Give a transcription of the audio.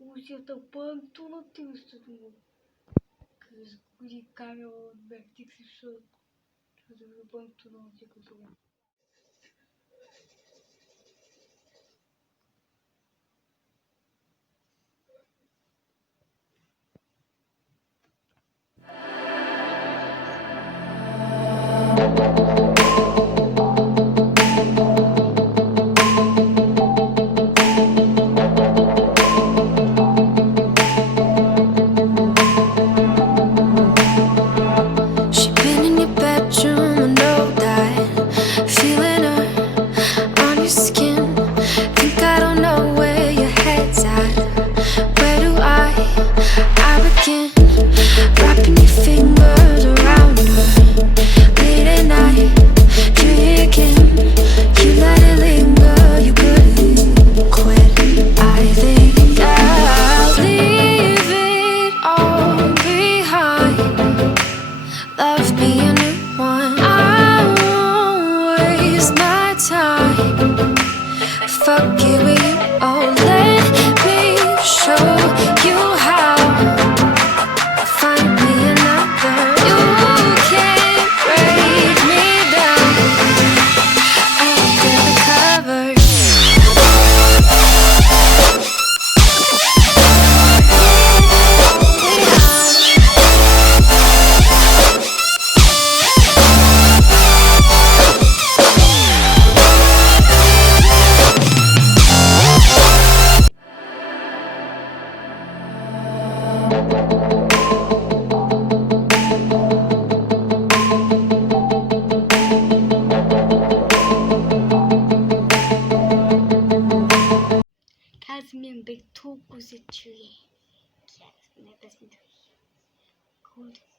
옷이 딱 банк тонап деп естідім ғой. Көзі камера бәрі тексеріп шығады. Банк тонап секілді ғой. Мен бек тоқ көзетшіге. Кәсімен әпәсмен. Көрді.